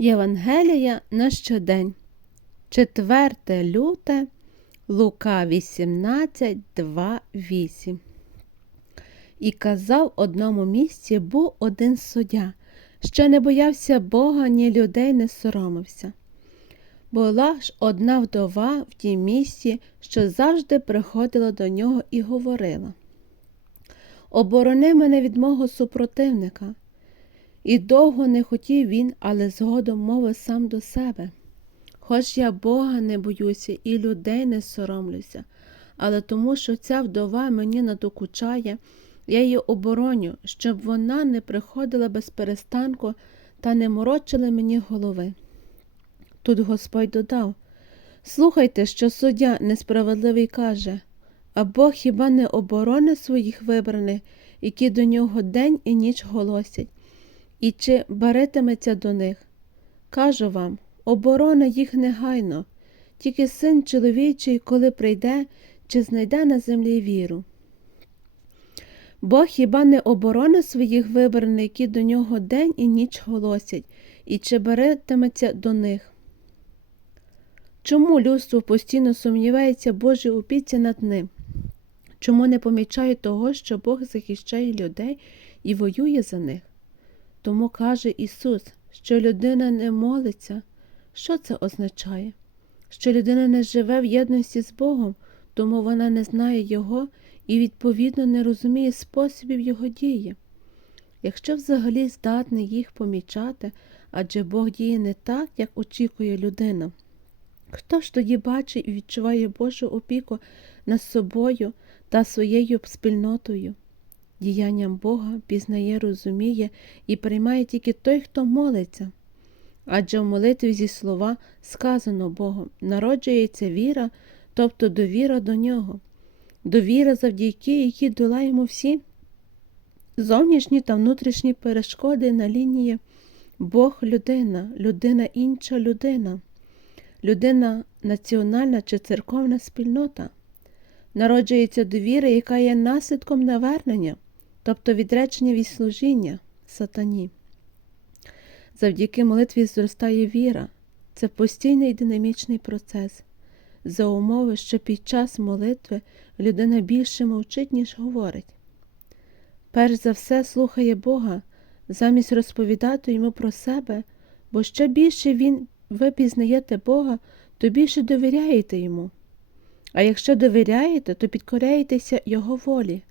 Євангелія на щодень. 4 люте, Лука 18, 2, 8. І казав одному місці був один суддя, що не боявся Бога, ні людей не соромився. Була ж одна вдова в тім місці, що завжди приходила до нього і говорила Оборони мене від мого супротивника. І довго не хотів він, але згодом мовив сам до себе. Хоч я Бога не боюся і людей не соромлюся, але тому, що ця вдова мені надокучає, я її обороню, щоб вона не приходила без перестанку та не морочила мені голови. Тут Господь додав Слухайте, що суддя несправедливий каже, а Бог хіба не оборони своїх вибраних, які до нього день і ніч голосять, і чи баритиметься до них? Кажу вам, оборона їх негайно, тільки син чоловічий, коли прийде, чи знайде на землі віру. Бог хіба не оборони своїх вибраних, які до нього день і ніч голосять, і чи баритиметься до них? Чому людство постійно сумнівається Божій опіці над ним? Чому не помічає того, що Бог захищає людей і воює за них? Тому каже Ісус, що людина не молиться. Що це означає? Що людина не живе в єдності з Богом, тому вона не знає Його і, відповідно, не розуміє способів Його дії. Якщо взагалі здатний їх помічати, адже Бог діє не так, як очікує людина. Хто ж тоді бачить і відчуває Божу опіку над собою та своєю спільнотою? Діянням Бога пізнає, розуміє і приймає тільки той, хто молиться. Адже в молитві зі слова сказано Богом народжується віра, тобто довіра до нього, довіра, завдяки якій долаємо всі зовнішні та внутрішні перешкоди на лінії Бог людина, людина інша людина, людина національна чи церковна спільнота. Народжується довіра, яка є наслідком навернення, тобто відречення від служіння сатані. Завдяки молитві зростає віра, це постійний динамічний процес. За умови, що під час молитви людина більше мовчить, ніж говорить. Перш за все слухає Бога, замість розповідати йому про себе, бо що більше він, ви пізнаєте Бога, то більше довіряєте йому. А якщо довіряєте, то підкоряєтеся Його волі.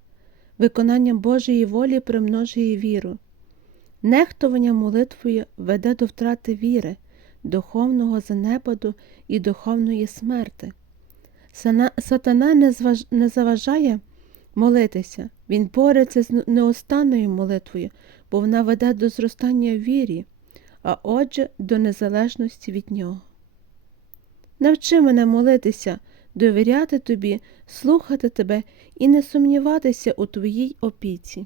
Виконанням Божої волі примножує віру. Нехтування молитвою веде до втрати віри, духовного занепаду і духовної смерти. Сатана не, не заважає молитися, він бореться з неостанною молитвою, бо вона веде до зростання вірі, а отже, до незалежності від нього. Навчи мене молитися, довіряти тобі, слухати тебе і не сумніватися у твоїй опіці.